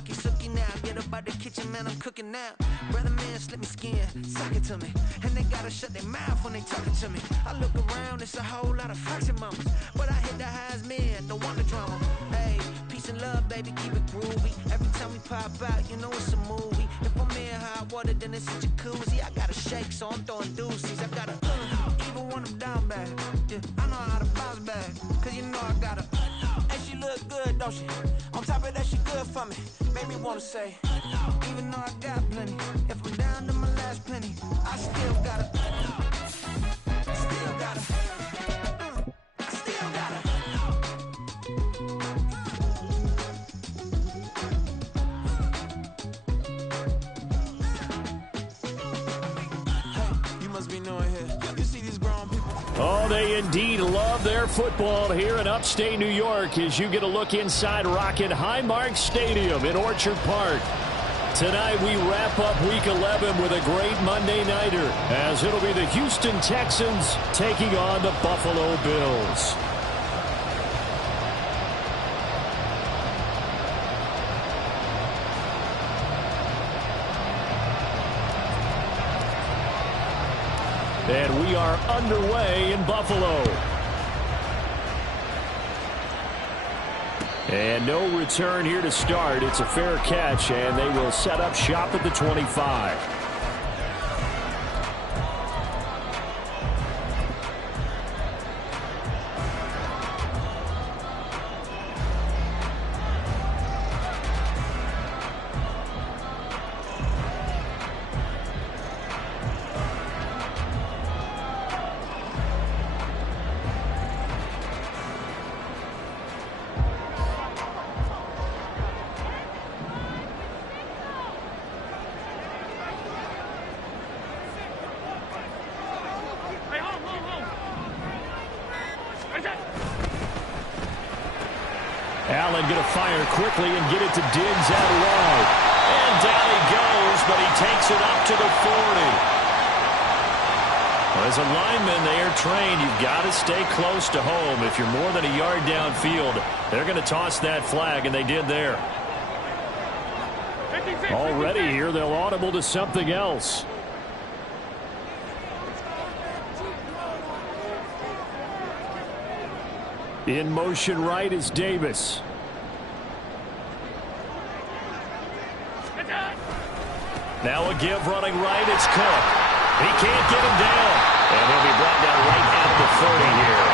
sucky now. Get up out the kitchen, man, I'm cooking now. Brother man, slip me skin, suck it to me. And they gotta shut their mouth when they talking to me. I look around, it's a whole lot of fraction mamas. But I hit the highs, man, don't want the drama. Hey, peace and love, baby, keep it groovy. Every time we pop out, you know it's a movie. If I'm in hot water, then it's a jacuzzi. I gotta shake, so I'm throwing deuces. I gotta even when I'm down bad. Yeah, I know how to bounce back, cause you know I gotta. And she look good, don't she? On top of that, she good for me. Made me wanna say, even though I got plenty, if I'm down to my last penny, I still gotta. Still gotta. I still gotta. Hey, you must be knowing here. You see these grown people. Oh, they indeed love their football here in upstate New York as you get a look inside Rocket Highmark Stadium in Orchard Park. Tonight we wrap up Week 11 with a great Monday nighter as it'll be the Houston Texans taking on the Buffalo Bills. And we are underway in Buffalo. And no return here to start. It's a fair catch, and they will set up shop at the 25. Allen going to fire quickly and get it to Diggs out wide. And down he goes, but he takes it up to the 40. Well, as a lineman, they are trained. You've got to stay close to home. If you're more than a yard downfield, they're going to toss that flag, and they did there. Already here, they'll audible to something else. In motion right is Davis. Now a give running right, it's Cook. He can't get him down. And he'll be brought down right at the 30 here.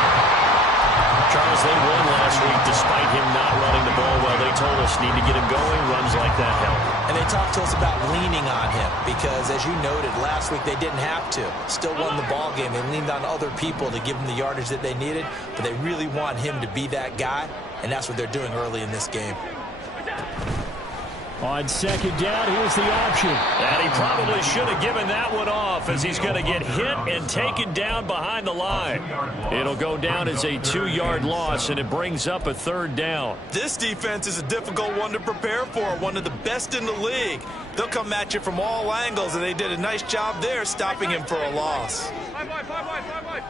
Charles, they won last week despite him not running the ball well. They told us need to get him going. Runs like that help. And they talked to us about leaning on him because, as you noted, last week they didn't have to. Still won the ball game. They leaned on other people to give them the yardage that they needed, but they really want him to be that guy, and that's what they're doing early in this game. On second down, here's the option. And he probably should have given that one off as he's going to get hit and taken down behind the line. It'll go down as a 2-yard loss, and it brings up a third down. This defense is a difficult one to prepare for, one of the best in the league. They'll come at you from all angles, and they did a nice job there stopping him for a loss. Five wide.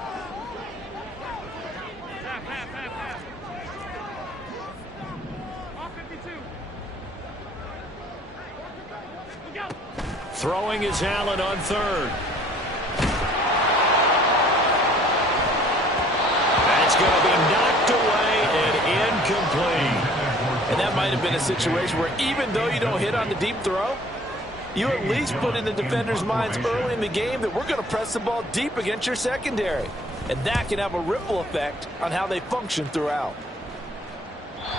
Throwing is Allen on third. That's going to be knocked away and incomplete. And that might have been a situation where even though you don't hit on the deep throw, you at least put in the defender's minds early in the game that we're going to press the ball deep against your secondary. And that can have a ripple effect on how they function throughout.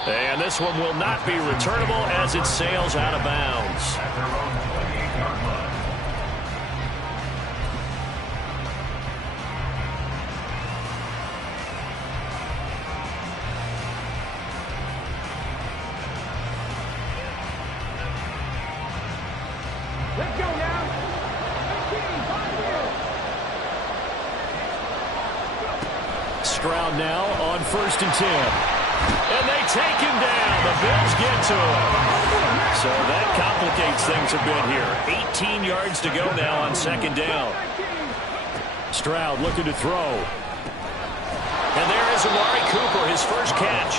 And this one will not be returnable as it sails out of bounds. Let's go now. Stroud now on 1st and 10. And they take him down. The Bills get to him. So that complicates things a bit here. 18 yards to go now on 2nd down. Stroud looking to throw. And there is Amari Cooper, his first catch.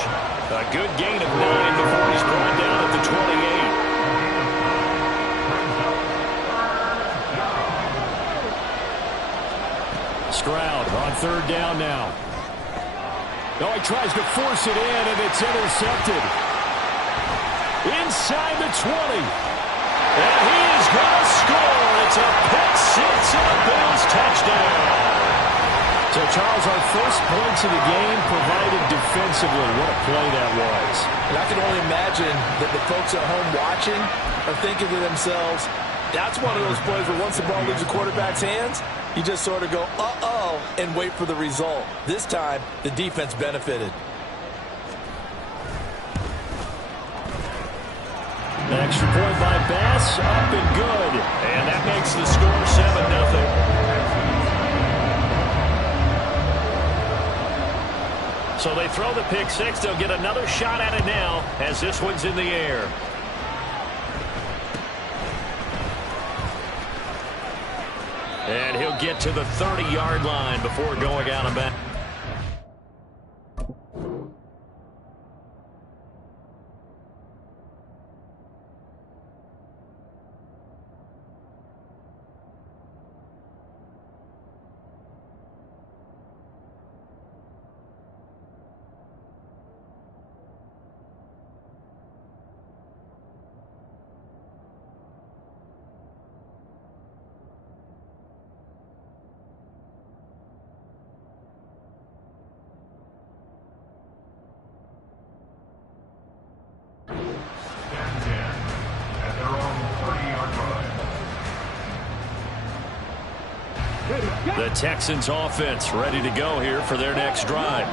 A good gain of 9 before he's brought down at the 28. third down now. Oh, he tries to force it in, and it's intercepted. Inside the 20. And he is going to score. It's a pick six and a Bills touchdown. So, Charles, our first points of the game provided defensively. What a play that was. And I can only imagine that the folks at home watching are thinking to themselves, that's one of those plays where once the ball leaves the quarterback's hands, you just sort of go, uh-oh, and wait for the result. This time, the defense benefited. An extra point by Bass, up and good. And that makes the score 7-0. So they throw the pick six. They'll get another shot at it now as this one's in the air. And he'll get to the 30-yard line before going out of bounds. The Texans offense ready to go here for their next drive.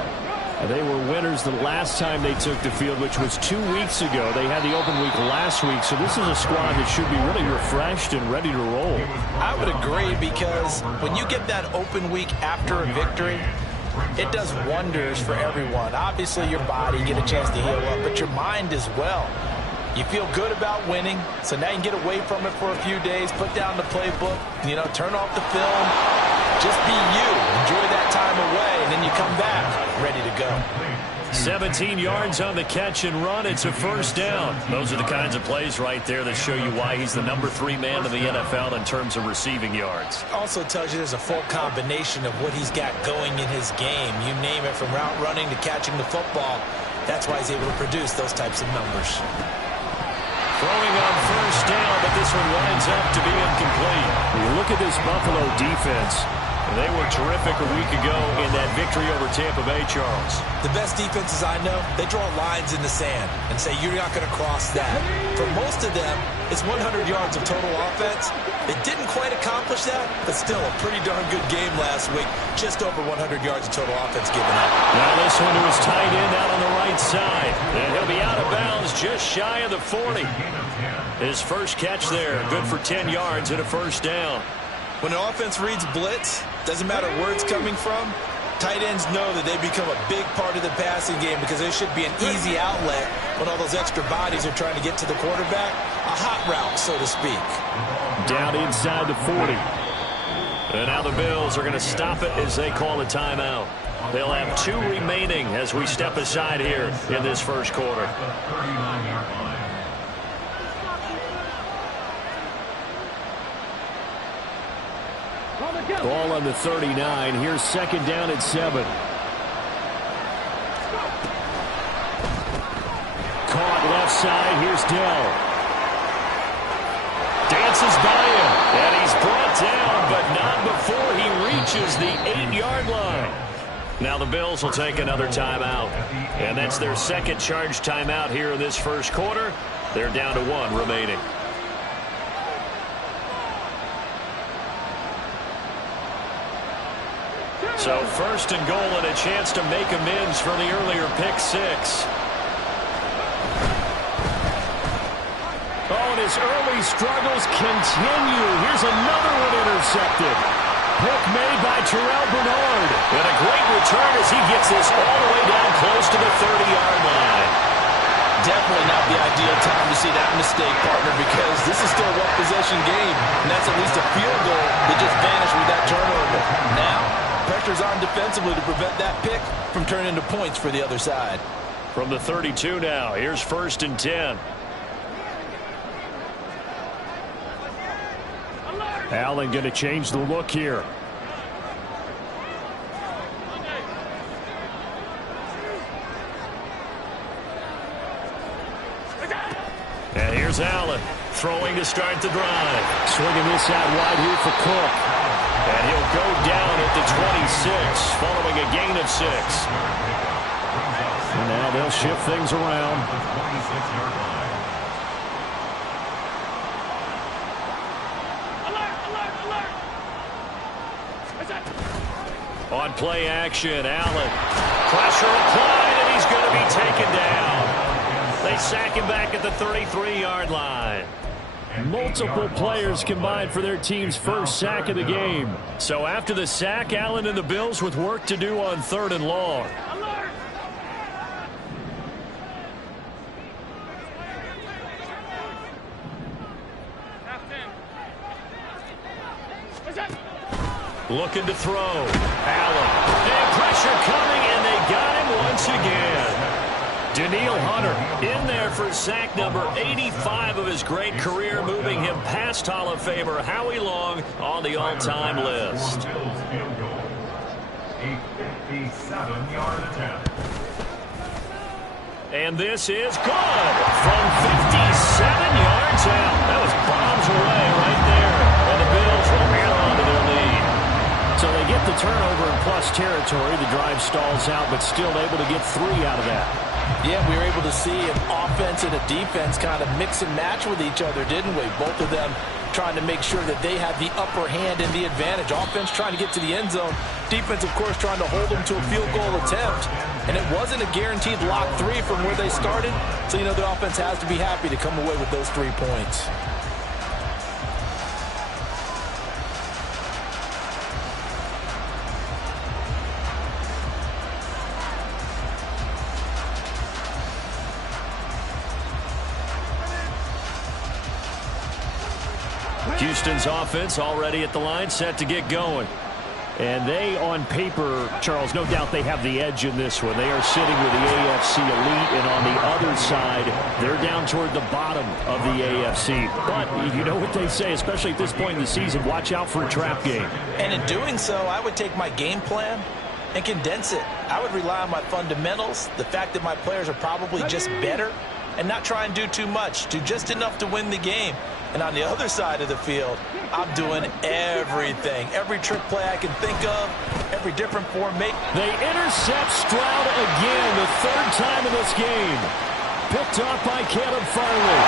They were winners the last time they took the field, which was 2 weeks ago. They had the open week last week, so this is a squad that should be really refreshed and ready to roll. I would agree, because when you get that open week after a victory, it does wonders for everyone. Obviously, your body, get a chance to heal up, but your mind as well. You feel good about winning, so now you can get away from it for a few days, put down the playbook, turn off the film, just be you. Enjoy that time away, and then you come back ready to go. 17 yards on the catch and run. It's a first down. Those are the kinds of plays right there that show you why he's the number 3 man in the NFL in terms of receiving yards. Also tells you there's a full combination of what he's got going in his game. You name it, from route running to catching the football. That's why he's able to produce those types of numbers. Throwing on first down, but this one winds up to be incomplete. You look at this Buffalo defense. They were terrific a week ago in that victory over Tampa Bay, Charles. The best defenses I know, they draw lines in the sand and say you're not going to cross that. For most of them, it's 100 yards of total offense. They didn't quite accomplish that, but still a pretty darn good game last week. Just over 100 yards of total offense given up. Now this one to his tight end out on the right side. And he'll be out of bounds just shy of the 40. His first catch there, good for 10 yards and a first down. When an offense reads blitz, doesn't matter where it's coming from, tight ends know that they become a big part of the passing game, because there should be an easy outlet when all those extra bodies are trying to get to the quarterback. A hot route, so to speak. Down inside the 40. And now the Bills are going to stop it as they call a timeout. They'll have 2 remaining as we step aside here in this first quarter. Ball on the 39. Here's second down at 7. Caught left side. Here's Dell. Dances by him. And he's brought down, but not before he reaches the 8-yard line. Now the Bills will take another timeout. And that's their second charge timeout here in this first quarter. They're down to 1 remaining. So first and goal, and a chance to make amends for the earlier pick 6. Oh, and his early struggles continue. Here's another one intercepted. Pick made by Terrell Bernard. And a great return as he gets this all the way down close to the 30-yard line. Definitely not the ideal time to see that mistake, partner, because this is still a one-possession game, and that's at least a field goal that just vanished with that turnover. Now, pressure's on defensively to prevent that pick from turning into points for the other side. From the 32 now, here's first and 10. Allen going to change the look here. Here's Allen throwing to start the drive. Swinging this out wide here for Cook. And he'll go down at the 26 following a gain of 6. And now they'll shift things around. On play action, Allen. Pressure applied, and he's going to be taken down. They sack him back at the 33-yard line. Multiple players combined for their team's first sack of the game. So after the sack, Allen and the Bills with work to do on 3rd and long. Looking to throw. Allen. And pressure coming, and they got him once again. Daniil Hunter in there for sack number 85 of his great career, moving him past Hall of Famer Howie Long on the all-time list. A 57-yard attempt. And this is good from 57 yards out. That was bombs away right there. And the Bills will hang on to their lead. So they get the turnover in plus territory. The drive stalls out, but still able to get 3 out of that. Yeah, we were able to see an offense and a defense kind of mix and match with each other, didn't we? Both of them trying to make sure that they had the upper hand and the advantage. Offense trying to get to the end zone. Defense, of course, trying to hold them to a field goal attempt. And it wasn't a guaranteed lock 3 from where they started. So, you know, the offense has to be happy to come away with those 3 points. Houston's offense already at the line, set to get going. And they, on paper, Charles, no doubt they have the edge in this one. They are sitting with the AFC elite, and on the other side, they're down toward the bottom of the AFC. But you know what they say, especially at this point in the season, watch out for a trap game. And in doing so, I would take my game plan and condense it. I would rely on my fundamentals, the fact that my players are probably just better, and not try and do too much, do just enough to win the game. And on the other side of the field, I'm doing everything. Every trick play I can think of, every different formation. They intercept Stroud again, the 3rd time in this game. Picked off by Caleb Farley.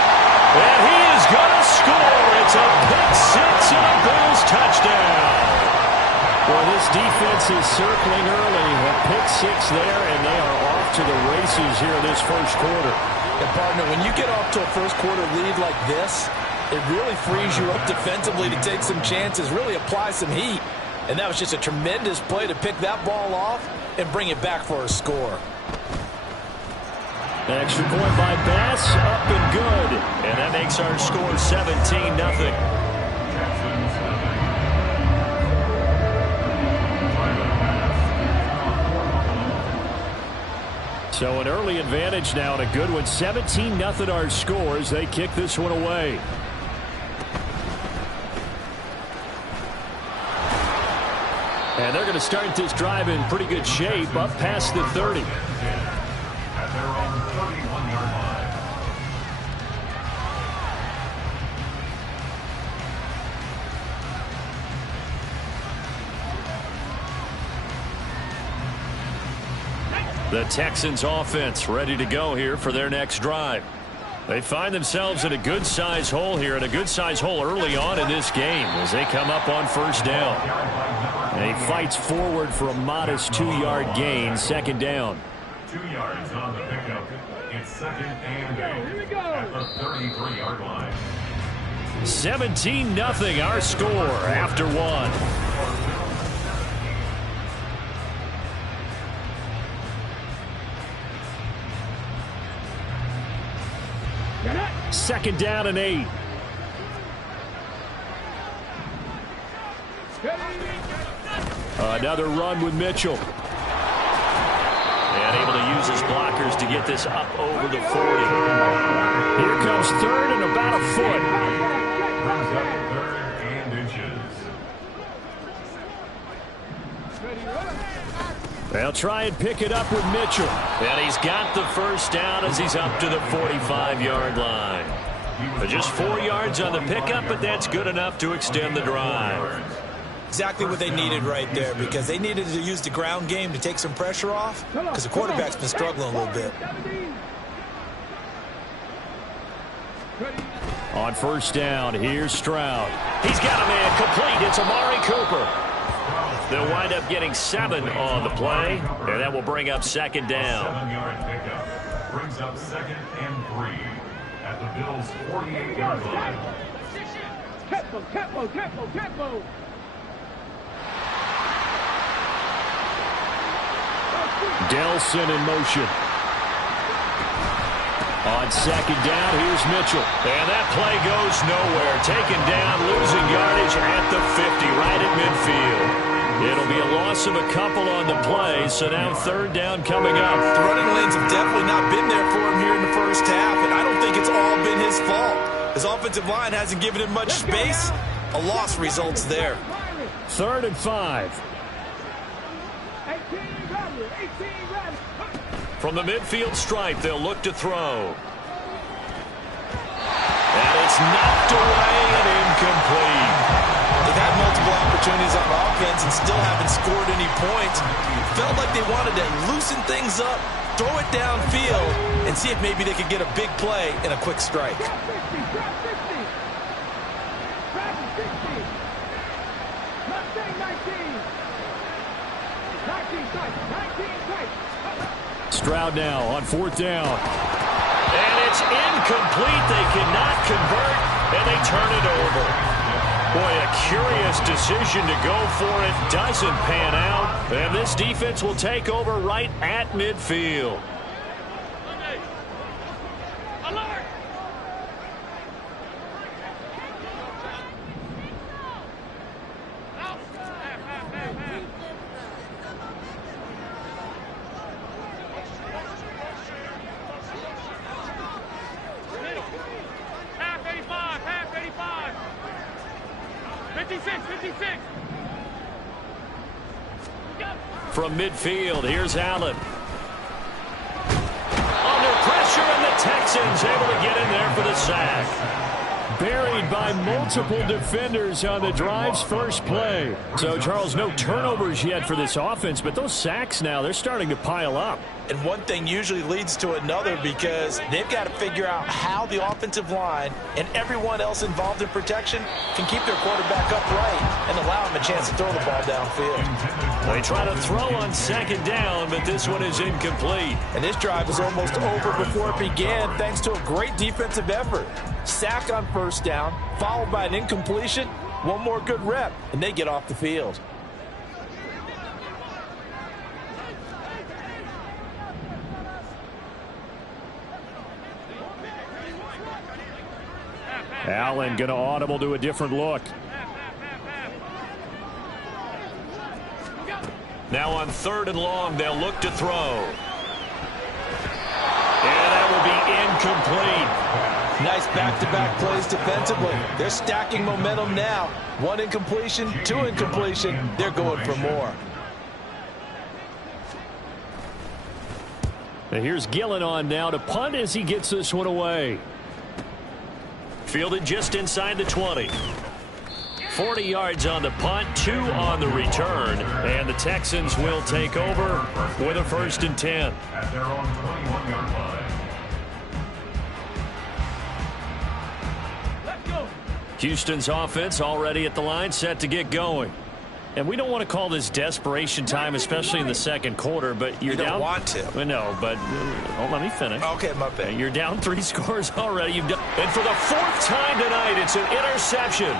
And he is going to score. It's a pick 6 and a Bills touchdown. Well, this defense is circling early. A pick 6 there, and they are off to the races here in this first quarter. And, partner, when you get off to a first quarter lead like this, it really frees you up defensively to take some chances, really apply some heat. And that was just a tremendous play to pick that ball off and bring it back for a score. An extra point by Bass, up and good. And that makes our score 17-0. So an early advantage now and a good one. 17-0 our score as they kick this one away. And they're going to start this drive in pretty good shape, up past the 30. At their own 31-yard line. The Texans offense ready to go here for their next drive. They find themselves in a good-size hole here, and a good-size hole early on in this game as they come up on first down. And he fights forward for a modest 2-yard gain, 2nd down. 2 yards on the pickup. It's 2nd and 8 at the 33-yard line. 17-0 our score after 1. Second down and 8. Another run with Mitchell. And able to use his blockers to get this up over the 40. Here comes 3rd and about a foot. Brings up 3rd and inches. They'll try and pick it up with Mitchell. And he's got the first down as he's up to the 45-yard line. Just 4 yards on the pickup, but that's good enough to extend the drive. Exactly what they needed right there, because they needed to use the ground game to take some pressure off, because the quarterback's been struggling a little bit. On first down, here's Stroud. He's got a man complete. It's Amari Cooper. They'll wind up getting 7 on the play, and that will bring up second down. 7-yard pickup brings up 2nd and 3 at the Bills' 48-yard line. Capo. Delson in motion. On second down, here's Mitchell. And that play goes nowhere. Taken down, losing yardage at the 50, right at midfield. It'll be a loss of a couple on the play, so now third down coming up. The running lanes have definitely not been there for him here in the first half, and I don't think it's all been his fault. His offensive line hasn't given him much space. A loss results there. 3rd and 5. From the midfield stripe, they'll look to throw. And it's knocked away and incomplete. They've had multiple opportunities on offense and still haven't scored any points. Felt like they wanted to loosen things up, throw it downfield, and see if maybe they could get a big play and a quick strike. Stroud now on 4th down. And it's incomplete. They cannot convert, and they turn it over. Boy, a curious decision to go for it. Doesn't pan out, and this defense will take over right at midfield. From midfield, here's Allen. Under pressure, and the Texans able to get in there for the sack. Buried by multiple defenders on the drive's first play. So, Charles, no turnovers yet for this offense, but those sacks now, they're starting to pile up. And one thing usually leads to another, because they've got to figure out how the offensive line and everyone else involved in protection can keep their quarterback upright and allow him a chance to throw the ball downfield. They try to throw on second down, but this one is incomplete. And this drive was almost over before it began, thanks to a great defensive effort. Sack on first down, followed by an incompletion. One more good rep, and they get off the field. Allen going to audible to a different look. Now on 3rd and long, they'll look to throw. And that will be incomplete. Nice back-to-back plays defensively. They're stacking momentum now. 1 incompletion, 2 incompletion. They're going for more. And here's Gillen on now to punt as he gets this one away. Fielded just inside the 20. 40 yards on the punt, 2 on the return, and the Texans will take over with a 1st and 10. At their own 21-yard line. Houston's offense already at the line, set to get going. And we don't want to call this desperation time, especially in the second quarter, but you're down. You don't want to. No, but let me finich. Okay, my bad. You're down 3 scores already. And for the 4th time tonight, it's an interception.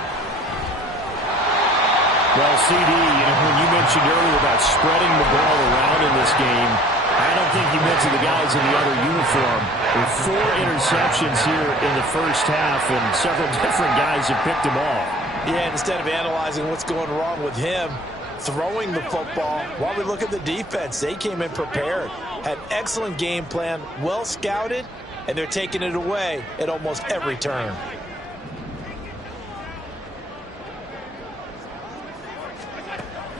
Well, CD, when you mentioned earlier about spreading the ball around in this game, I don't think you mentioned the guys in the other uniform. With 4 interceptions here in the first half, and several different guys have picked them off. Yeah, instead of analyzing what's going wrong with him, throwing the football, while we look at the defense, they came in prepared, had excellent game plan, well scouted, and they're taking it away at almost every turn.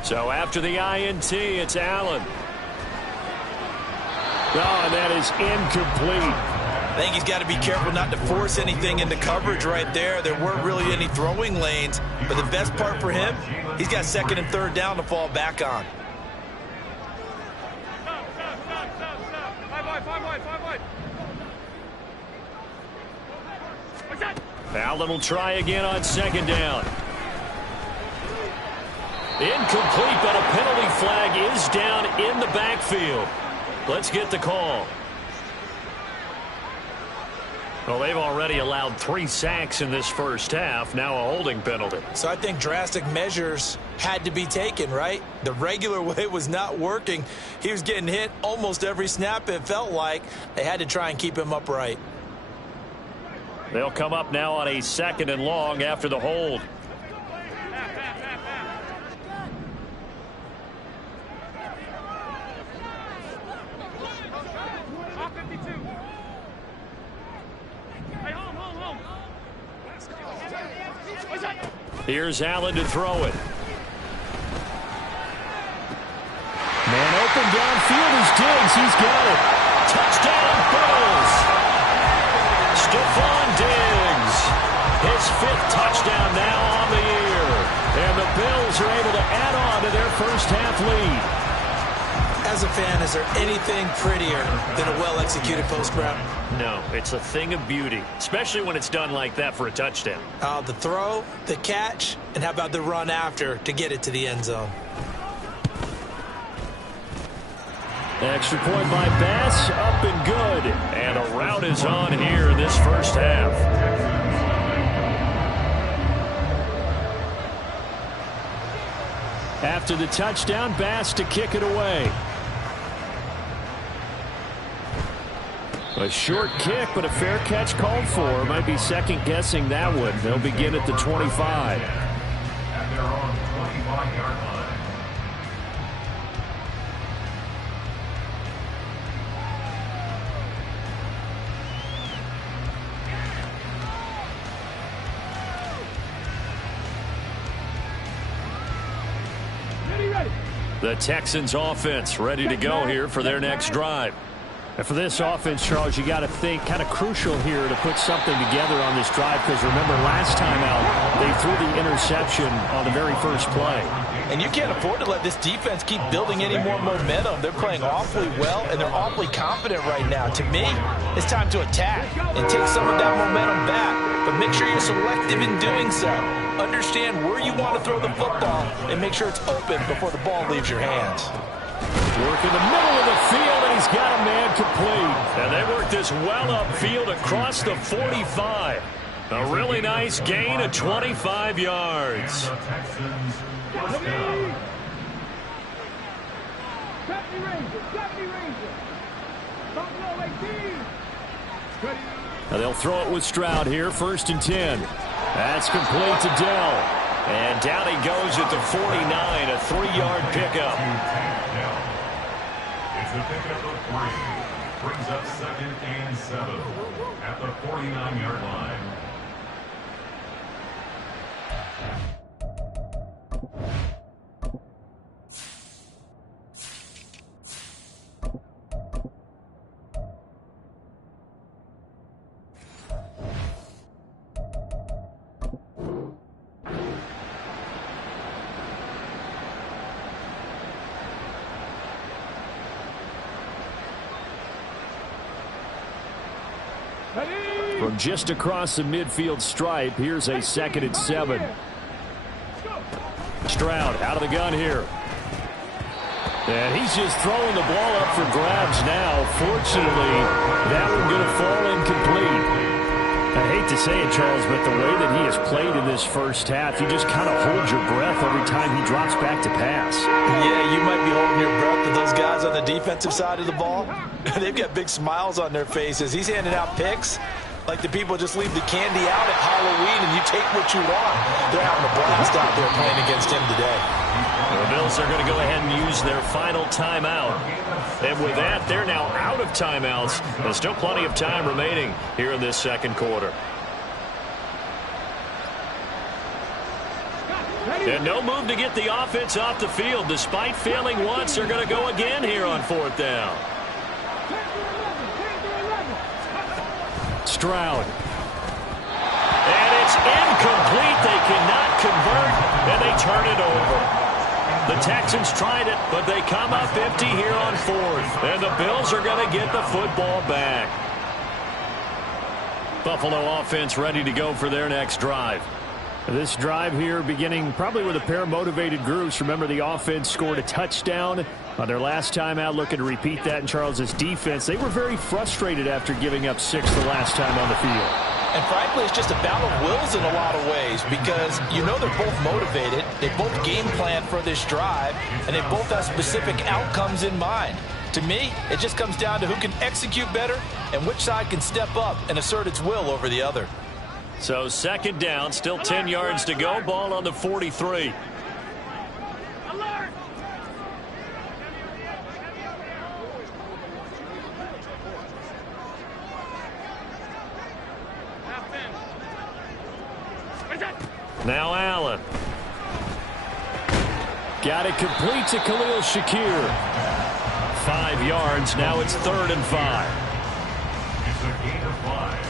So after the INT, it's Allen. Oh, and that is incomplete. I think he's got to be careful not to force anything into coverage right there. There weren't really any throwing lanes, but the best part for him, he's got second and third down to fall back on. Allen will try again on second down. Incomplete, but a penalty flag is down in the backfield. Let's get the call. Well, they've already allowed 3 sacks in this first half. Now a holding penalty. So I think drastic measures had to be taken, right? The regular way was not working. He was getting hit almost every snap, it felt like. They had to try and keep him upright. They'll come up now on a 2nd and long after the hold. Here's Allen to throw it. Man open downfield is Diggs. He's got it. Touchdown, Bills. Stephon Diggs. His 5th touchdown now on the year. And the Bills are able to add on to their first half lead. As a fan, is there anything prettier than a well-executed post route? No, it's a thing of beauty, especially when it's done like that for a touchdown. The throw, the catch, and how about the run after to get it to the end zone? Extra point by Bass, up and good. And a rout is on here in this first half. After the touchdown, Bass to kick it away. A short kick, but a fair catch called for. Might be second-guessing that one. They'll begin at the 25. At their own 25-yard line. The Texans offense ready to go here for their next drive. And for this offense, Charles, you got to think kind of crucial here to put something together on this drive, because remember last time out they threw the interception on the very first play. And you can't afford to let this defense keep building any more momentum. They're playing awfully well, and they're awfully confident right now. To me, it's time to attack and take some of that momentum back. But make sure you're selective in doing so. Understand where you want to throw the football and make sure it's open before the ball leaves your hands. Work in the middle of the field, and he's got a man complete. And they work this well upfield across the 45. A really nice gain of 25 yards. The Texans first down. Now they'll throw it with Stroud here, 1st and 10. That's complete to Dell. And down he goes at the 49, a 3-yard pickup. It's a pickup of 3. Brings up 2nd and 7 at the 49-yard line. From just across the midfield stripe, here's a 2nd and 7. Stroud out of the gun here. And he's just throwing the ball up for grabs now. Fortunately, that one going to fall incomplete. I hate to say it, Charles, but the way that he has played in this first half, you just kind of hold your breath every time he drops back to pass. Yeah, you might be holding your breath, but those guys on the defensive side of the ball, they've got big smiles on their faces. He's handing out picks like the people just leave the candy out at Halloween and you take what you want. They're having a blast out there playing against him today. The Bills are going to go ahead and use their final timeout. And with that, they're now out of timeouts. There's still plenty of time remaining here in this second quarter. And no move to get the offense off the field. Despite failing once, they're going to go again here on 4th down. Stroud. And it's incomplete. They cannot convert, and they turn it over. The Texans tried it, but they come up empty here on fourth. And the Bills are going to get the football back. Buffalo offense ready to go for their next drive. This drive here beginning probably with a pair of motivated groups. Remember, the offense scored a touchdown on their last time out, looking to repeat that in Charles' defense. They were very frustrated after giving up 6 the last time on the field. And frankly, it's just a battle of wills in a lot of ways because you know they're both motivated. They both game plan for this drive, and they both have specific outcomes in mind. To me, it just comes down to who can execute better and which side can step up and assert its will over the other. So second down, still 10 yards to go. Ball on the 43. Now Allen. Got it complete to Khalil Shakir. 5 yards. Now it's 3rd and 5. It's a gain of 5.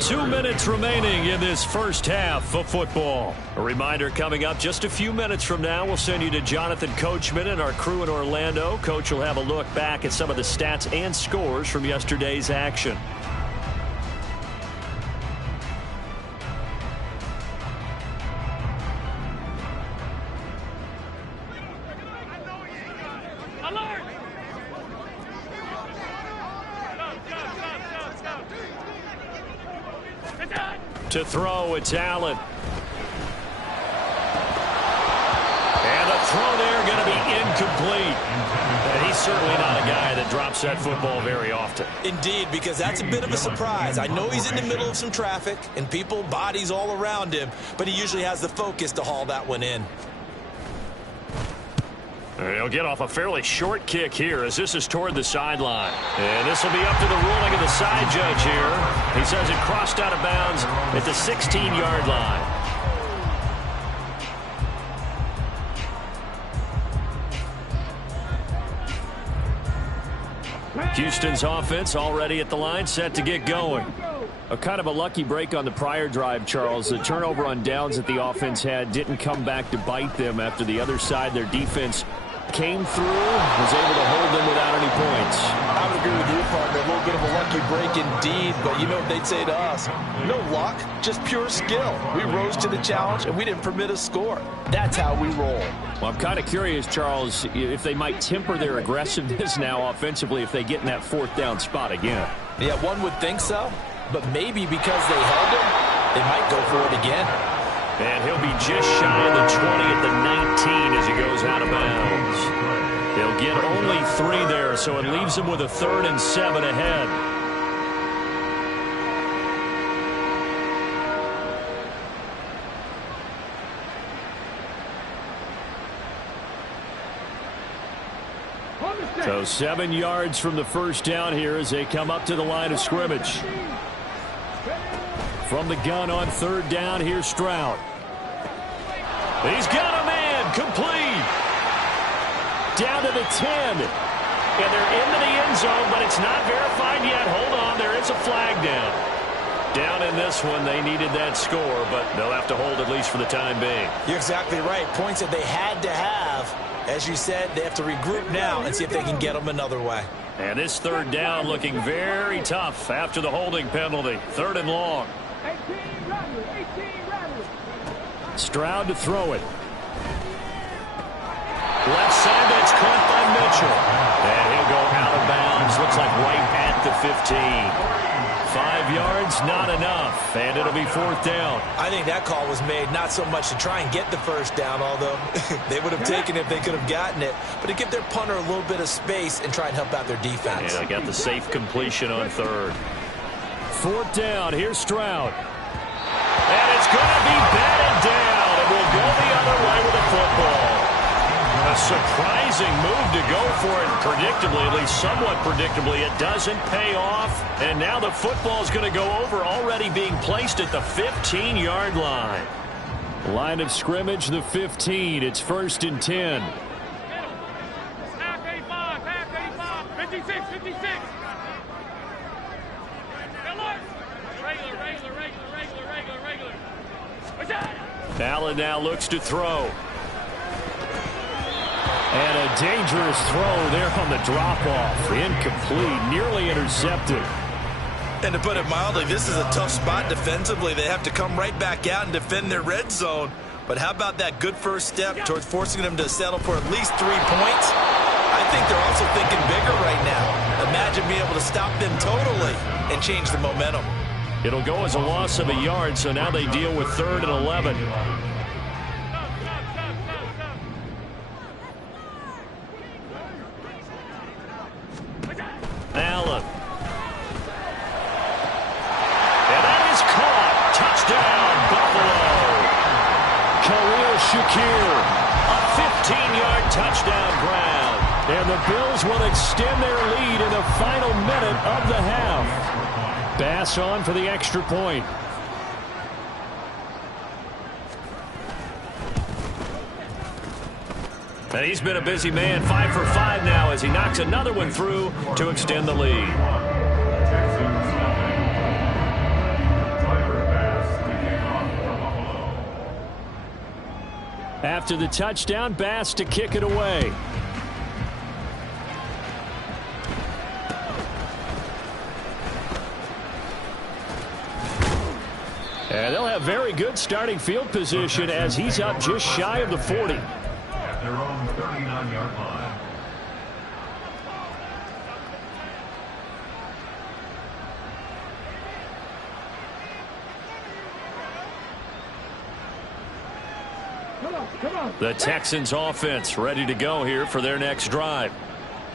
2 minutes remaining in this first half of football. A reminder coming up just a few minutes from now. We'll send you to Jonathan Coachman and our crew in Orlando. Coach will have a look back at some of the stats and scores from yesterday's action. To throw, it's Allen. And the throw there going to be incomplete. And he's certainly not a guy that drops that football very often. Indeed, because that's a bit of a surprise. I know he's in the middle of some traffic and people, bodies all around him, but he usually has the focus to haul that one in. He'll get off a fairly short kick here as this is toward the sideline. And this will be up to the ruling of the side judge here. He says it crossed out of bounds at the 16-yard line. Houston's offense already at the line, set to get going. A kind of a lucky break on the prior drive, Charles. The turnover on downs that the offense had didn't come back to bite them after the other side. Their defense came through, was able to hold them without any points. I would agree with you, partner. A little bit of a lucky break indeed, but you know what they'd say to us? No luck, just pure skill. We rose to the challenge, and we didn't permit a score. That's how we roll. Well, I'm kind of curious, Charles, if they might temper their aggressiveness now offensively if they get in that 4th down spot again. Yeah, one would think so, but maybe because they held him, they might go for it again. And he'll be just shy of the 20 at the 19 as he goes out of bounds. They'll get only 3 there, so it leaves them with a 3rd and 7 ahead. So 7 yards from the first down here as they come up to the line of scrimmage. From the gun on 3rd down, here's Stroud. He's got a man, complete. Down to the 10. And they're into the end zone, but it's not verified yet. Hold on, there is a flag down. Down in this one, they needed that score, but they'll have to hold at least for the time being. You're exactly right. Points that they had to have. As you said, they have to regroup now and see if they can get them another way. And this 3rd down looking very tough after the holding penalty. 3rd and long. Stroud to throw it. Left side, that's caught by Mitchell. And he'll go out of bounds. Looks like right at the 15. 5 yards, not enough. And it'll be 4th down. I think that call was made not so much to try and get the 1st down, although they would have taken it if they could have gotten it, but to give their punter a little bit of space and try and help out their defense. Yeah, they got the safe completion on 3rd. 4th down, here's Stroud. And it's going to be batted down. It will go the other way with the football. A surprising move to go for it. Predictably, at least somewhat predictably, it doesn't pay off. And now the football is going to go over, already being placed at the 15-yard line. Line of scrimmage, the 15. It's 1st and 10. Half 85, 56, 56. Allen now looks to throw. And a dangerous throw there on the drop-off. Incomplete, nearly intercepted. And to put it mildly, this is a tough spot defensively. They have to come right back out and defend their red zone. But how about that good first step towards forcing them to settle for at least 3 points? I think they're also thinking bigger right now. Imagine being able to stop them totally and change the momentum. It'll go as a loss of a yard, so now they deal with 3rd and 11. Allen. And that is caught. Touchdown, Buffalo. Khalil Shakir, a 15-yard touchdown grab. And the Bills will extend their lead in the final minute of the half. Bass on for the extra point. And he's been a busy man, 5 for 5 now as he knocks another one through to extend the lead. After the touchdown, Bass to kick it away. And they'll have very good starting field position as he's up just shy of the 40. At their own 39-yard line. The Texans offense ready to go here for their next drive.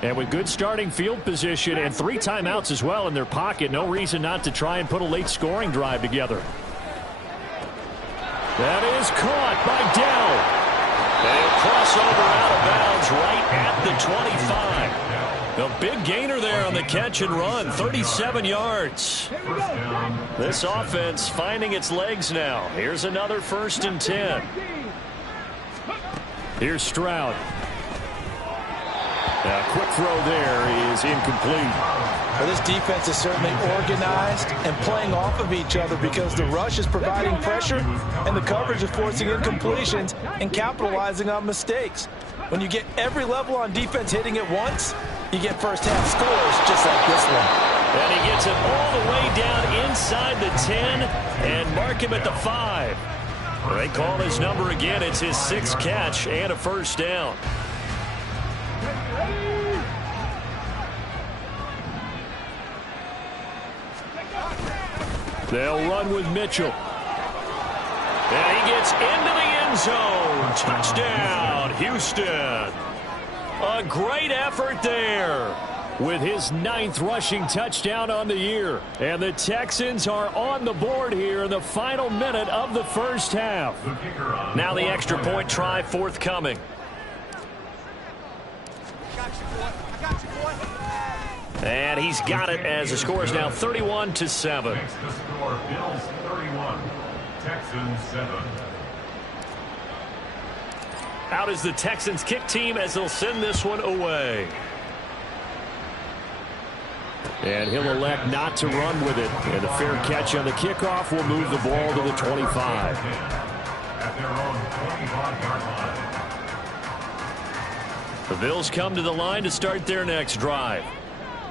And with good starting field position and 3 timeouts as well in their pocket, no reason not to try and put a late scoring drive together. That is caught by Dell. They'll cross over out of bounds right at the 25. A big gainer there on the catch and run, 37 yards. This offense finding its legs now. Here's another 1st and 10. Here's Stroud. A quick throw there is incomplete. Well, this defense is certainly organized and playing off of each other because the rush is providing pressure and the coverage is forcing incompletions and capitalizing on mistakes. When you get every level on defense hitting at once, you get first half scores just like this one. And he gets it all the way down inside the 10 and mark him at the 5. They call his number again. It's his 6th catch and a 1st down. They'll run with Mitchell. And he gets into the end zone. Touchdown, Houston. A great effort there with his 9th rushing touchdown on the year. And the Texans are on the board here in the final minute of the first half. Now the extra point try forthcoming. And he's got it as the score is now 31-7. Next to score, Bills 31, Texans 7. Out is the Texans kick team as they'll send this one away. And he'll elect not to run with it. And a fair catch on the kickoff will move the ball to the 25. At their own 25-yard line. The Bills come to the line to start their next drive.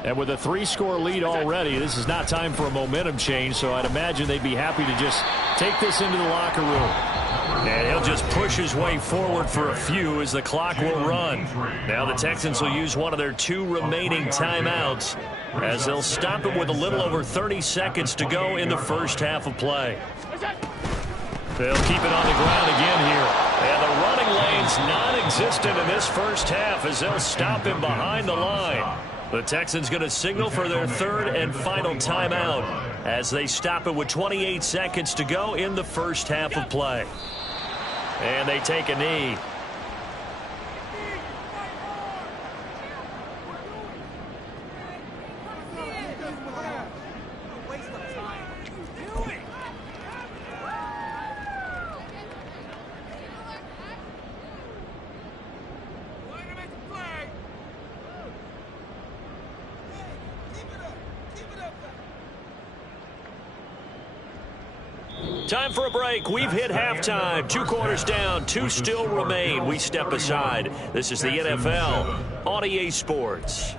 And with a 3-score lead already, this is not time for a momentum change, so I'd imagine they'd be happy to just take this into the locker room. And he'll just push his way forward for a few as the clock will run. Now the Texans will use one of their 2 remaining timeouts as they'll stop it with a little over 30 seconds to go in the first half of play. They'll keep it on the ground again here. And the running lane's non-existent in this first half as they'll stop him behind the line. The Texans going to signal for their 3rd and final timeout as they stop it with 28 seconds to go in the first half of play. And they take a knee. Time for a break. We've hit halftime. 2 quarters down. 2 still remain. We step aside. This is the NFL on EA Sports.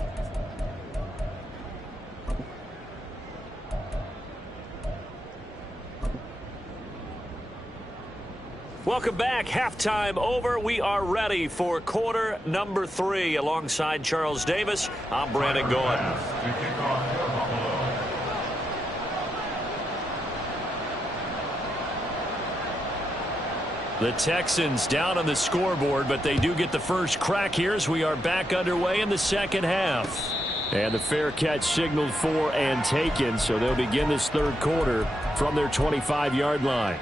Welcome back. Halftime over. We are ready for quarter number 3. Alongside Charles Davis, I'm Brandon Gordon. The Texans down on the scoreboard, but they do get the first crack here as we are back underway in the second half. And the fair catch signaled for and taken, so they'll begin this third quarter from their 25-yard line.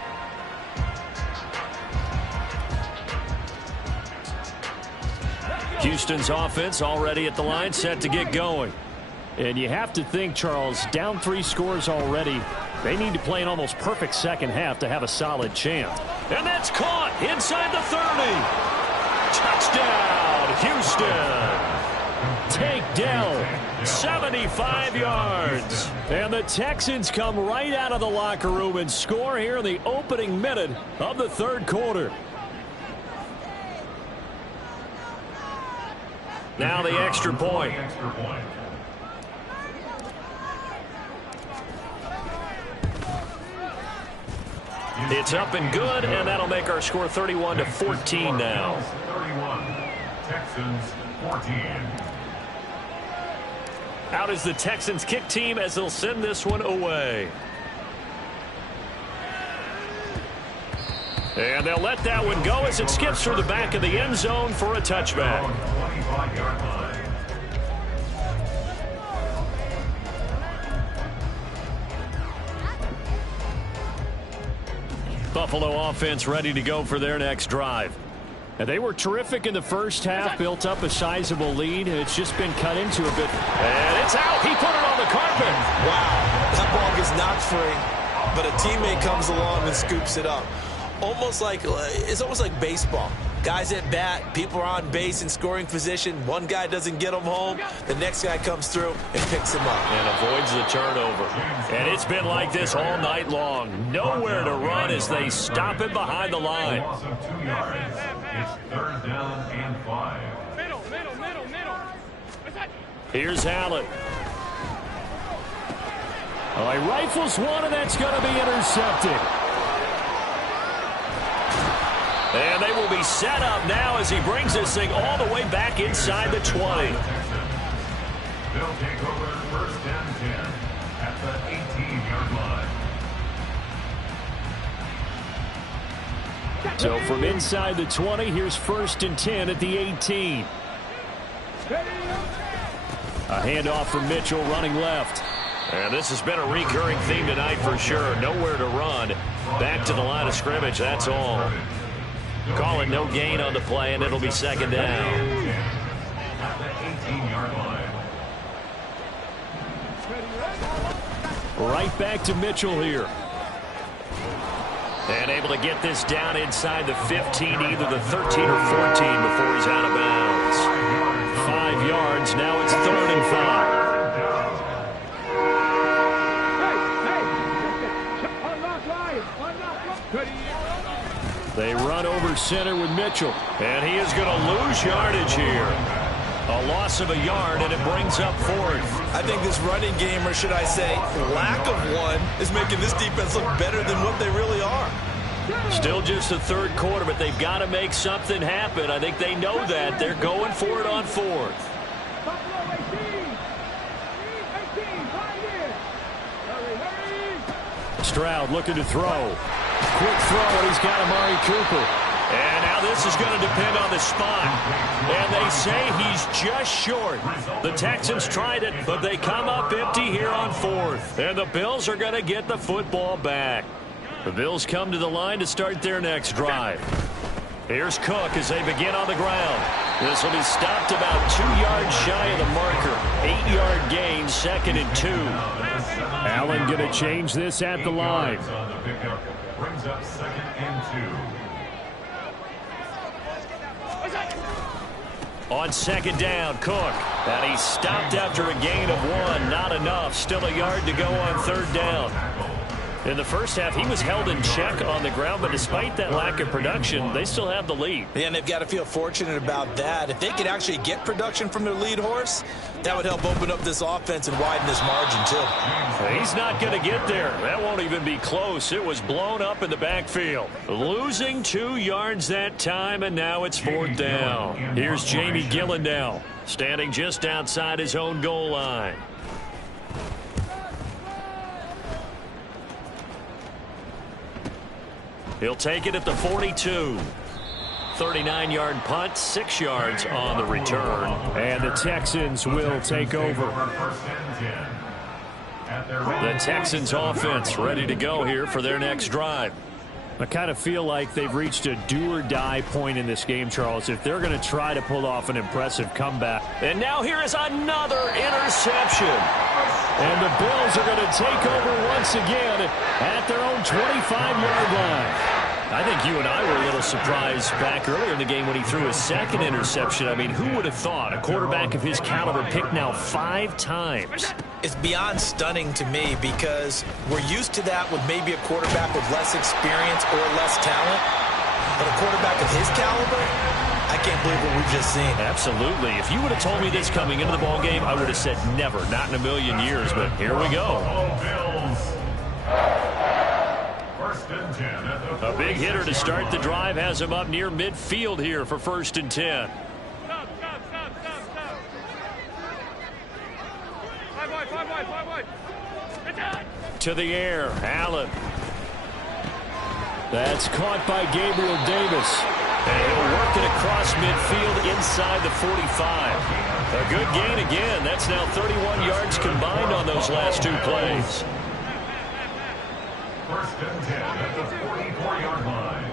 Houston's offense already at the line, set to get going. And you have to think, Charles, down 3 scores already. They need to play an almost perfect second half to have a solid chance. And that's caught inside the 30. Touchdown, Houston. Take Dell, 75 yards. And the Texans come right out of the locker room and score here in the opening minute of the third quarter. Now the extra point. It's up and good, and that'll make our score 31-14 now. 31, Texans 14. Out is the Texans kick team as they'll send this one away. And they'll let that one go as it skips through the back of the end zone for a touchback. 25-yard line. Buffalo offense ready to go for their next drive. And they were terrific in the first half, built up a sizable lead. It's just been cut into a bit. And it's out. He put it on the carpet. Wow. That ball gets knocked free, but a teammate comes along and scoops it up. It's almost like baseball. Guys at bat, people are on base in scoring position. One guy doesn't get them home. The next guy comes through and picks him up. And avoids the turnover. And it's been like this all night long. Nowhere to run as they stop it behind the line. Loss of 2 yards. It's 3rd down and 5. Middle. Here's Allen. Oh, he rifles one, and that's going to be intercepted. And they will be set up now as he brings this thing all the way back inside the 20. They'll take over 1st and 10 at the 18-yard line. So from inside the 20, here's 1st and 10 at the 18. A handoff from Mitchell running left. And this has been a recurring theme tonight for sure. Nowhere to run. Back to the line of scrimmage, that's all. Call it no gain on the play, and it'll be 2nd down. At the 18-yard line. Right back to Mitchell here. And able to get this down inside the 15, either the 13 or 14 before he's out of bounds. 5 yards, now it's 3rd and 5. They run over center with Mitchell. And he is going to lose yardage here. A loss of a yard, and it brings up 4th. I think this running game, or should I say lack of one, is making this defense look better than what they really are. Still just the 3rd quarter, but they've got to make something happen. I think they know that. They're going for it on 4th. Stroud looking to throw. Quick throw, and he's got Amari Cooper. And now this is going to depend on the spot. And they say he's just short. The Texans tried it, but they come up empty here on 4th. And the Bills are going to get the football back. The Bills come to the line to start their next drive. Here's Cook as they begin on the ground. This will be stopped about 2 yards shy of the marker. 8-yard gain, 2nd and 2. Allen going to change this at the line. Brings up 2nd and 2. On 2nd down, Cook. And he's stopped after a gain of 1. Not enough. Still a yard to go on 3rd down. In the first half, he was held in check on the ground, but despite that lack of production, they still have the lead. Yeah, and they've got to feel fortunate about that. If they could actually get production from their lead horse, that would help open up this offense and widen this margin, too. He's not going to get there. That won't even be close. It was blown up in the backfield. Losing 2 yards that time, and now it's 4th down. Here's Jamie Gillen now, standing just outside his own goal line. He'll take it at the 42. 39-yard punt, 6 yards on the return. And the Texans will take over. The Texans offense ready to go here for their next drive. I kind of feel like they've reached a do-or-die point in this game, Charles, if they're going to try to pull off an impressive comeback. And now here is another interception. And the Bills are going to take over once again at their own 25-yard line. I think you and I were a little surprised back earlier in the game when he threw his second interception. I mean, who would have thought a quarterback of his caliber picked now 5 times? It's beyond stunning to me because we're used to that with maybe a quarterback with less experience or less talent. But a quarterback of his caliber, I can't believe what we've just seen. Absolutely. If you would have told me this coming into the ballgame, I would have said never, not in a million years. But here we go. A big hitter to start the drive has him up near midfield here for 1st and 10. Stop. Five wide. To the air, Allen. That's caught by Gabriel Davis. And he'll work it across midfield inside the 45. A good gain again. That's now 31 yards combined on those last 2 plays. 1st and 10 at the 44-yard line.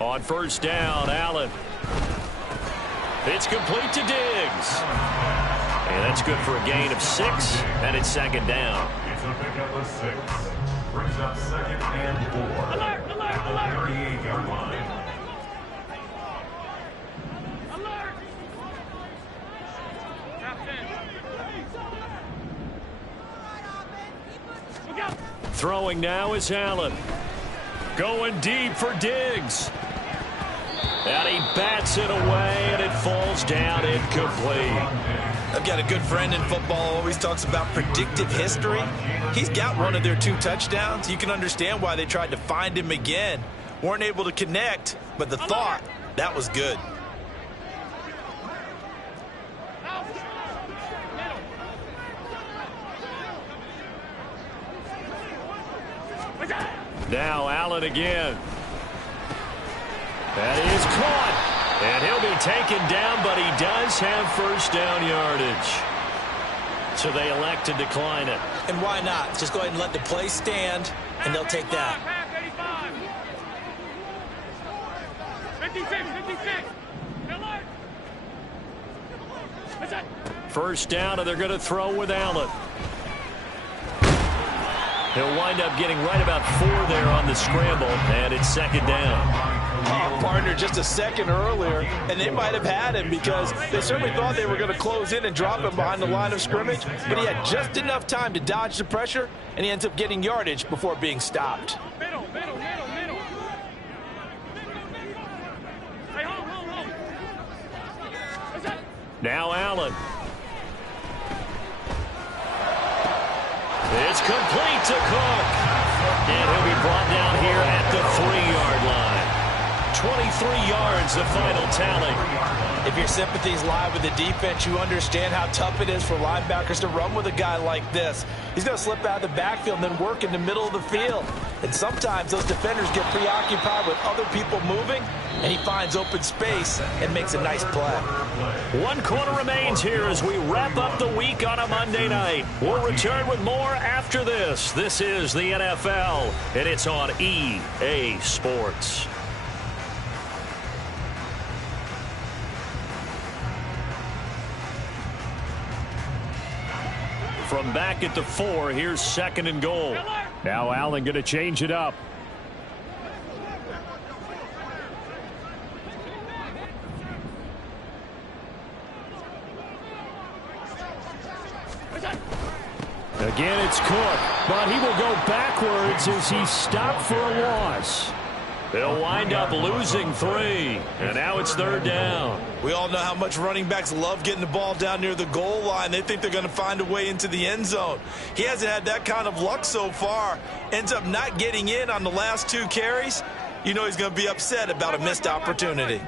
On 1st down, Allen. It's complete to Diggs. And that's good for a gain of 6, and it's 2nd down. It's a pickup of 6. Brings up 2nd and 4. Alert! At the 38-yard line. Throwing now is Allen. Going deep for Diggs. And he bats it away, and it falls down incomplete. I've got a good friend in football, always talks about predictive history. He's got one of their 2 touchdowns. You can understand why they tried to find him again. Weren't able to connect, but the thought, that was good. Now Allen again. That is caught. And he'll be taken down, but he does have 1st down yardage. So they elect to decline it. And why not? Just go ahead and let the play stand, and they'll take that. 56. 1st down, and they're going to throw with Allen. He'll wind up getting right about 4 there on the scramble, and it's 2nd down. Partner just a second earlier, and they might have had him because they certainly thought they were going to close in and drop him behind the line of scrimmage, but he had just enough time to dodge the pressure, and he ends up getting yardage before being stopped. Middle. Hey, hold. Now Allen. It's complete to Cook. And he'll be brought down here at the 3-yard line. 23 yards, the final tally. If your sympathies lie with the defense, you understand how tough it is for linebackers to run with a guy like this. He's going to slip out of the backfield and then work in the middle of the field. And sometimes those defenders get preoccupied with other people moving, and he finds open space and makes a nice play. 1 quarter remains here as we wrap up the week on a Monday night. We'll return with more after this. This is the NFL, and it's on EA Sports. From back at the 4, here's 2nd and goal. Now Allen going to change it up. Again, it's Cook, but he will go backwards as he's stopped for a loss. They'll wind up losing 3, and now it's 3rd down. We all know how much running backs love getting the ball down near the goal line. They think they're going to find a way into the end zone. He hasn't had that kind of luck so far. Ends up not getting in on the last 2 carries. You know he's going to be upset about a missed opportunity.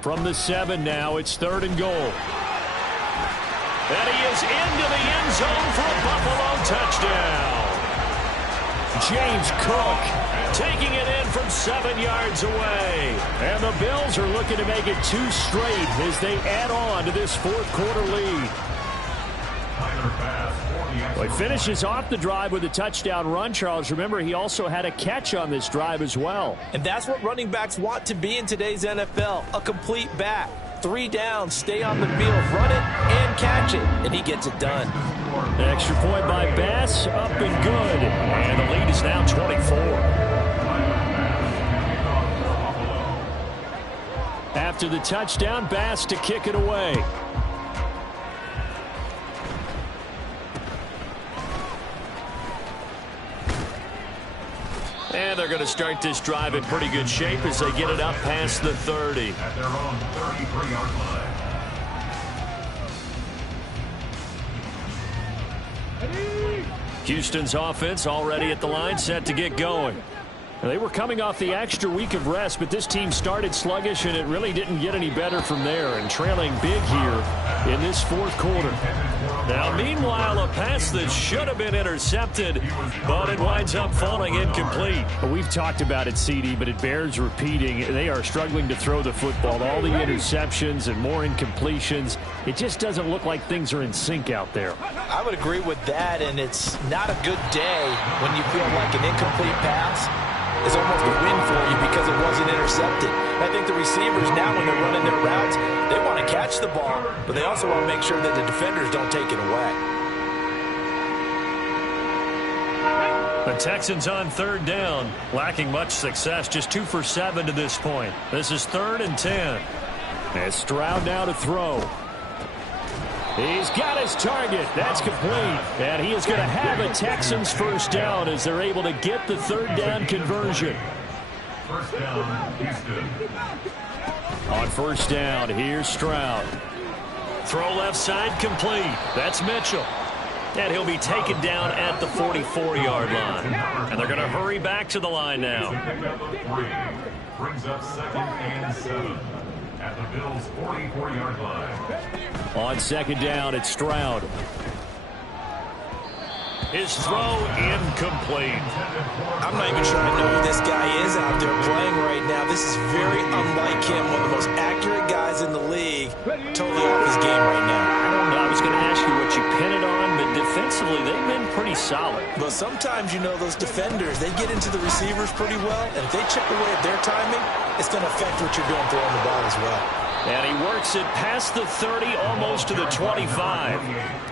From the 7 now, it's 3rd and goal. And he is into the end zone for a Buffalo touchdown. James Cook taking it in from 7 yards away. And the Bills are looking to make it 2 straight as they add on to this 4th quarter lead. Well, he finishes off the drive with a touchdown run, Charles. Remember, he also had a catch on this drive as well. And that's what running backs want to be in today's NFL, a complete back. 3 downs, stay on the field, run it, and catch it, and he gets it done. An extra point by Bass, up and good. And the lead is now 24. After the touchdown, Bass to kick it away. And they're going to start this drive in pretty good shape as they get it up past the 30. At their own 33-yard line. Houston's offense already at the line, set to get going. They were coming off the extra week of rest, but this team started sluggish, and it really didn't get any better from there, and trailing big here in this 4th quarter. Now, meanwhile, a pass that should have been intercepted, but it winds up falling incomplete. Well, we've talked about it, CD, but it bears repeating. They are struggling to throw the football. All the interceptions and more incompletions. It just doesn't look like things are in sync out there. I would agree with that, and it's not a good day when you feel like an incomplete pass is almost a win for you because it wasn't intercepted. I think the receivers now, when they're running their routes, they want to catch the ball, but they also want to make sure that the defenders don't take it away. The Texans on 3rd down, lacking much success, just 2 for 7 to this point. This is 3rd and 10. And Stroud now to throw. He's got his target. That's complete. And he is going to have a Texans first down as they're able to get the 3rd down conversion. First down, Houston. On 1st down, here's Stroud. Throw left side complete. That's Mitchell. And he'll be taken down at the 44-yard line. And they're going to hurry back to the line now. Brings up 2nd and 7 at the Bills' 44-yard line. On 2nd down, it's Stroud. His throw incomplete. I'm not even sure I know who this guy is out there playing right now. This is very unlike him, one of the most accurate guys in the league. Totally off his game right now. I don't know. I was going to ask you what you pin it on, but defensively, they've been pretty solid. But sometimes, you know, those defenders, they get into the receivers pretty well, and if they chip away at their timing, it's going to affect what you're doing throwing the ball as well. And he works it past the 30, almost to the 25.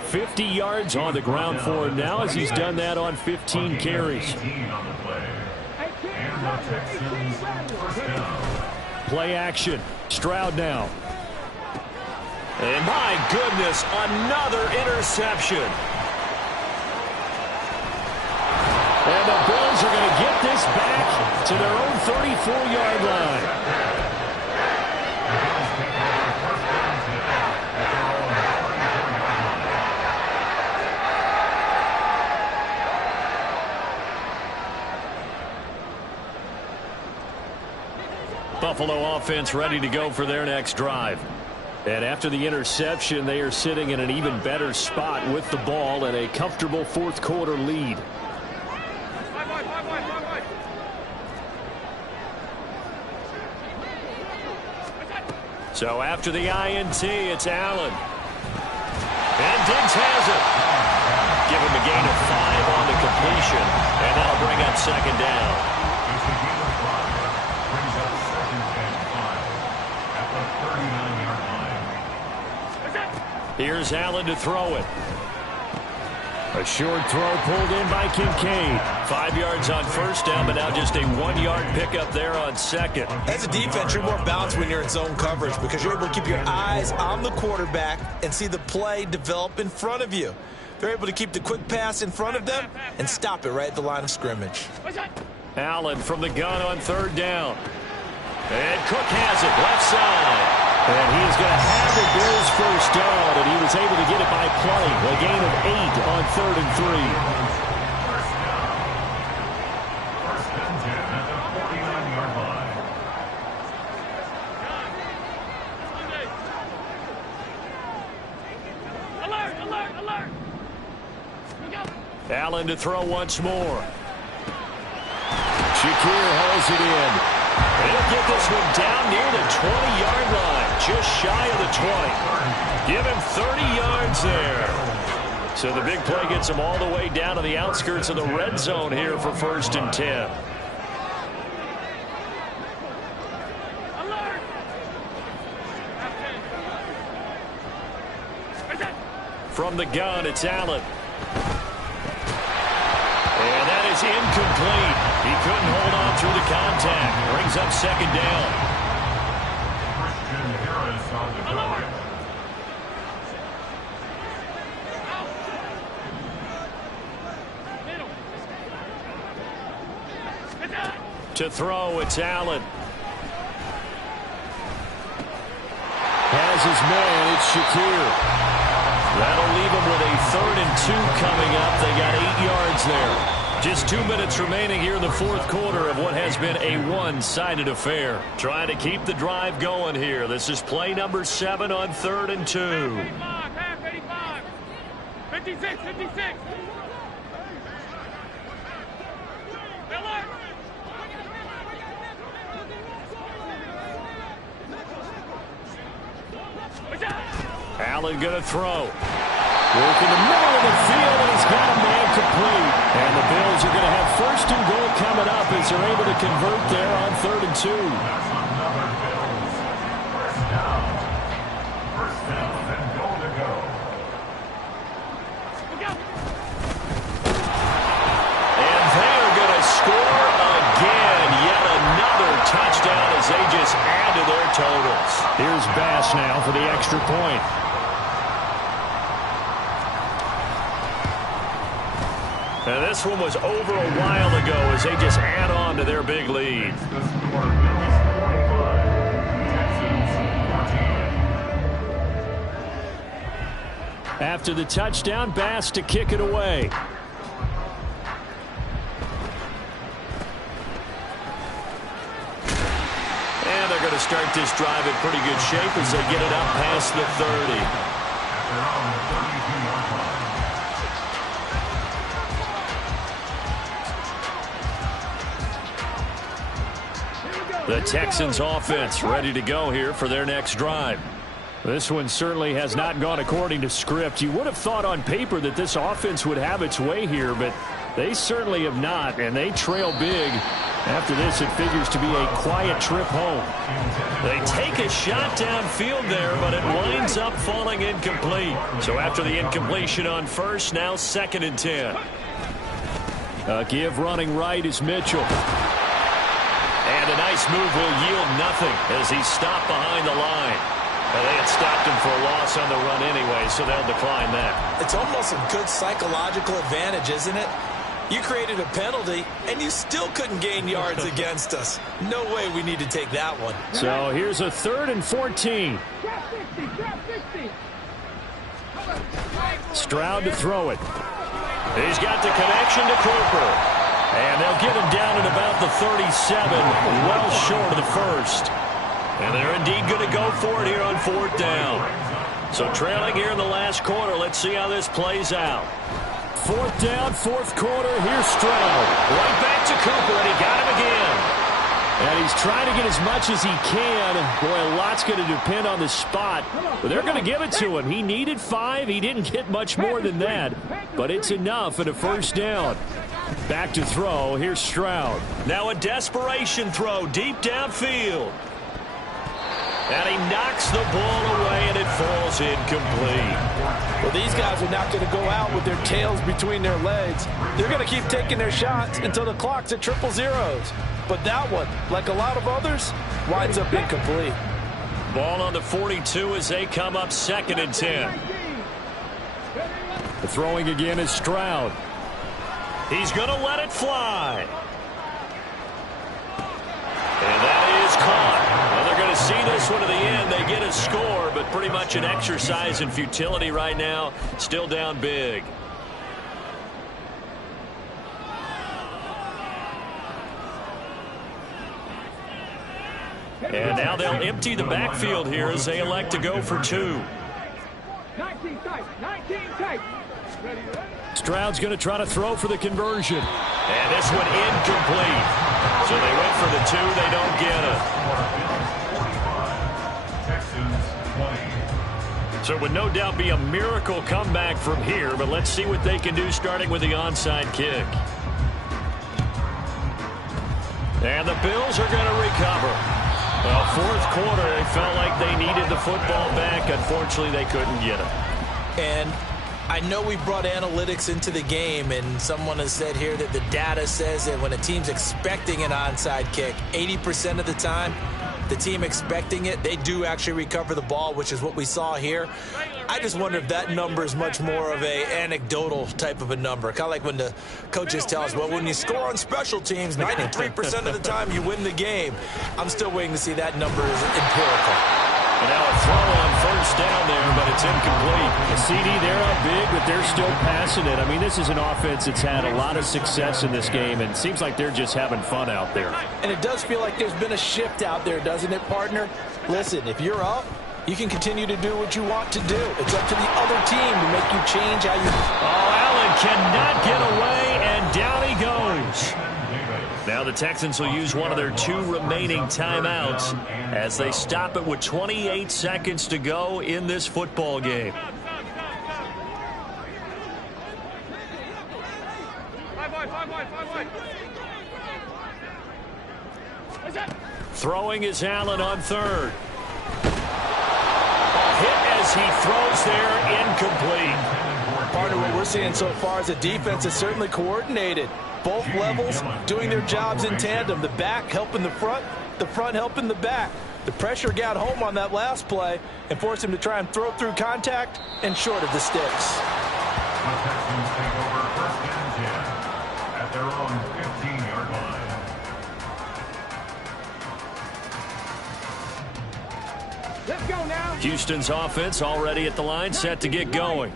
50 yards on the ground for him now as he's done that on 15 carries. Play action. Stroud now. And my goodness, another interception. And the Bills are going to get this back to their own 34-yard line. Buffalo offense ready to go for their next drive. And after the interception, they are sitting in an even better spot with the ball and a comfortable 4th quarter lead. So after the INT, it's Allen. And Diggs has it. Give him a gain of 5 on the completion, and that'll bring up 2nd down. Here's Allen to throw it. A short throw pulled in by Kincaid. 5 yards on first down, but now just a 1-yard pickup there on second. As a defense, you're more balanced when you're in zone coverage because you're able to keep your eyes on the quarterback and see the play develop in front of you. They're able to keep the quick pass in front of them and stop it right at the line of scrimmage. Allen from the gun on third down. And Cook has it left side. And he is going to have the Bills' first down, and he was able to get it by play. A gain of 8 on 3rd and 3. First and 10 at the 49-yard line. Alert, alert, alert. Allen to throw once more. Shakir holds it in. He'll get this one down near the 20-yard line, just shy of the 20. Give him 30 yards there. So the big play gets him all the way down to the outskirts of the red zone here for 1st and 10. Alert. From the gun, it's Allen. And that is incomplete. He couldn't hold on through the contact. Brings up 2nd down. Christian Harris on the drive. To throw, it's Allen. Has his man, it's Shakir. That'll leave him with a 3rd and 2 coming up. They got 8 yards there. Just 2 minutes remaining here in the 4th quarter of what has been a one-sided affair. Trying to keep the drive going here. This is play number 7 on 3rd and 2. Half 85. 56, 56. Alert. Allen going to throw. Work in the middle of the field, and he's got a man complete. And the Bills are going to have 1st and goal coming up as they're able to convert there on 3rd and 2. That's another Bills. First down. First down and goal to go. And they are going to score again. Yet another touchdown as they just add to their totals. Here's Bass now for the extra point. And this one was over a while ago as they just add on to their big lead. The score, Bills 45, Texans 14. After the touchdown, Bass to kick it away. And they're going to start this drive in pretty good shape as they get it up past the 30. They're on the 32-yard line. The Texans offense ready to go here for their next drive. This one certainly has not gone according to script. You would have thought on paper that this offense would have its way here, but they certainly have not, and they trail big. After this, it figures to be a quiet trip home. They take a shot downfield there, but it winds up falling incomplete. So after the incompletion on first, now 2nd and 10. A give running right is Mitchell. And a nice move will yield nothing as he's stopped behind the line. Well, they had stopped him for a loss on the run anyway, so they'll decline that. It's almost a good psychological advantage, isn't it? You created a penalty, and you still couldn't gain yards against us. No way we need to take that one. So here's a 3rd and 14. Stroud to throw it. He's got the connection to Cooper. And they'll get him down at about the 37, well short of the 1st. And they're indeed going to go for it here on 4th down. So trailing here in the last quarter, let's see how this plays out. 4th down, 4th quarter, here's Stroud. Right back to Cooper, and he got him again. And he's trying to get as much as he can. Boy, a lot's going to depend on the spot. But they're going to give it to him. He needed 5. He didn't get much more than that. But it's enough at a 1st down. Back to throw. Here's Stroud. Now a desperation throw deep downfield. And he knocks the ball away, and it falls incomplete. Well, these guys are not going to go out with their tails between their legs. They're going to keep taking their shots until the clock's at triple zeros. But that one, like a lot of others, winds up incomplete. Ball on the 42 as they come up 2nd and 10. The throwing again is Stroud. He's going to let it fly. And that is caught. Well, they're going to see this one to the end. They get a score, but pretty much an exercise in futility right now. Still down big. And now they'll empty the backfield here as they elect to go for 2. 19 tight. Stroud's going to try to throw for the conversion. And this one incomplete. So they went for the 2. They don't get it. So it would no doubt be a miracle comeback from here, but let's see what they can do starting with the onside kick. And the Bills are going to recover. Well, 4th quarter, they felt like they needed the football back. Unfortunately, they couldn't get it. And I know we brought analytics into the game, and someone has said here that the data says that when a team's expecting an onside kick, 80% of the time, the team expecting it, they do actually recover the ball, which is what we saw here. I just wonder if that number is much more of a anecdotal type of a number. Kind of like when the coaches tell us, well, when you score on special teams, 93% of the time you win the game. I'm still waiting to see that number is empirical. And now a throw on 1st down there, but it's incomplete. The CD, they're up big, but they're still passing it. I mean, this is an offense that's had a lot of success in this game, and it seems like they're just having fun out there. And it does feel like there's been a shift out there, doesn't it, partner? Listen, if you're up, you can continue to do what you want to do. It's up to the other team to make you change how you... Oh, Allen cannot get away, and down he goes. Now the Texans will use one of their 2 remaining timeouts as they stop it with 28 seconds to go in this football game. Throwing is Allen on 3rd. Hit as he throws there, incomplete. Partner, what we're seeing so far is the defense is certainly coordinated. Both levels doing their jobs in tandem. The back helping the front helping the back. The pressure got home on that last play and forced him to try and throw through contact and short of the sticks. The Texans take over 1st and 10 at their own 15-yard line. Let's go now. Houston's offense already at the line, set to get going.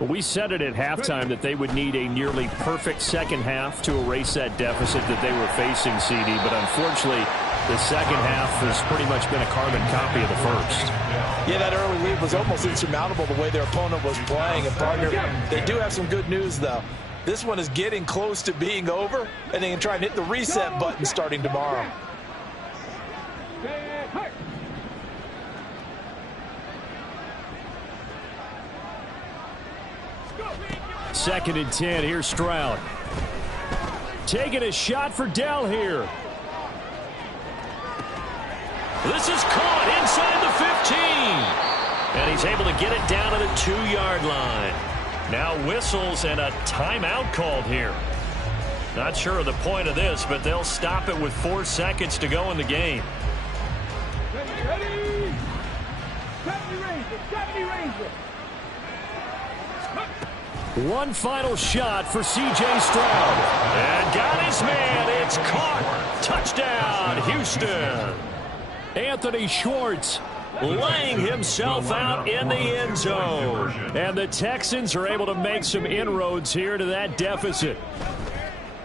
Well, we said it at halftime that they would need a nearly perfect second half to erase that deficit that they were facing, CD. But unfortunately, the second half has pretty much been a carbon copy of the first. Yeah, that early lead was almost insurmountable the way their opponent was playing. And, partner, they do have some good news, though. This one is getting close to being over, and they can try and hit the reset button starting tomorrow. 2nd and 10. Here's Stroud. Taking a shot for Dell here. This is caught inside the 15. And he's able to get it down to the 2-yard line. Now whistles and a timeout called here. Not sure of the point of this, but they'll stop it with 4 seconds to go in the game. Ready? 70 Ranger. One final shot for C.J. Stroud. And got his man. It's caught. Touchdown, Houston. Anthony Schwartz laying himself out in the end zone. And the Texans are able to make some inroads here to that deficit.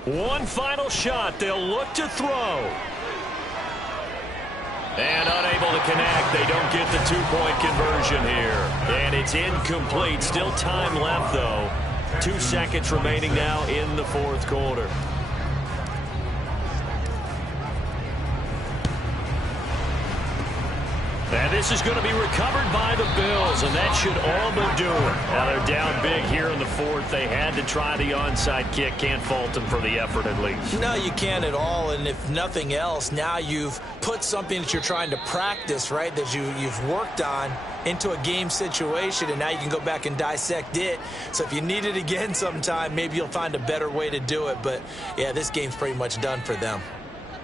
One final shot. They'll look to throw. And unable to connect. They don't get the 2-point conversion here. And it's incomplete. Still time left, though. 2 seconds remaining now in the 4th quarter. And this is going to be recovered by the Bills, and that should all but do it. Now they're down big here in the fourth. They had to try the onside kick. Can't fault them for the effort at least. No, you can't at all. And if nothing else, now you've put something that you're trying to practice, right, that you've worked on into a game situation, and now you can go back and dissect it. So if you need it again sometime, maybe you'll find a better way to do it. But, yeah, this game's pretty much done for them.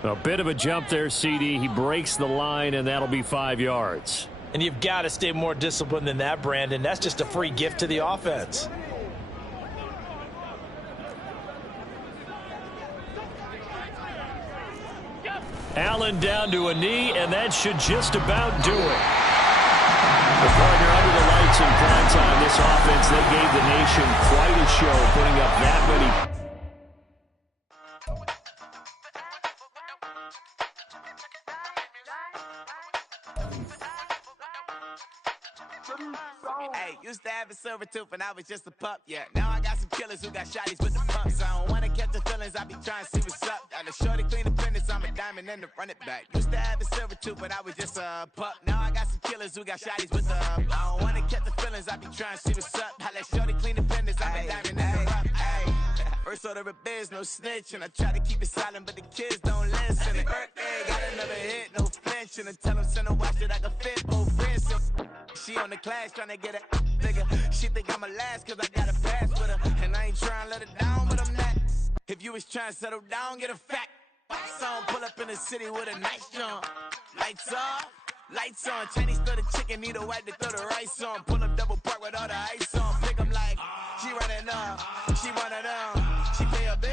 A bit of a jump there, CD. He breaks the line, and that'll be 5 yards. And you've got to stay more disciplined than that, Brandon. That's just a free gift to the offense. Allen down to a knee, and that should just about do it. The partner under the lights in prime time, this offense, they gave the nation quite a show, putting up that many. Hey, used to have a silver tooth when I was just a pup, yeah. Now I got some killers who got shotties with the pumps. I don't wanna catch the feelings, I be trying to see what's up. Got a shorty clean the fitness, I'm a diamond and to run it back. Used to have a silver tooth when I was just a pup. Now I got some killers who got shotties with the I don't wanna catch the feelings, I be trying to see what's up. I let shorty clean the fitness, I'm a diamond and to run it back. First order of biz, no snitch, and I try to keep it silent, but the kids don't listen. And birthday, got another hit, no flinch, and I tell them send a watch that I can fit both wrists. She on the class trying to get it nigga. She think I'm a last cause I got a pass with her. And I ain't trying to let it down, but I'm not. If you was trying to settle down, get a fact. Song pull up in the city with a nice jump. Lights off, lights on. Chinese throw the chicken, need a wipe to throw the rice on. Pull up double park with all the ice on. Pick 'em like, she running up, she one of them. She pay a bill.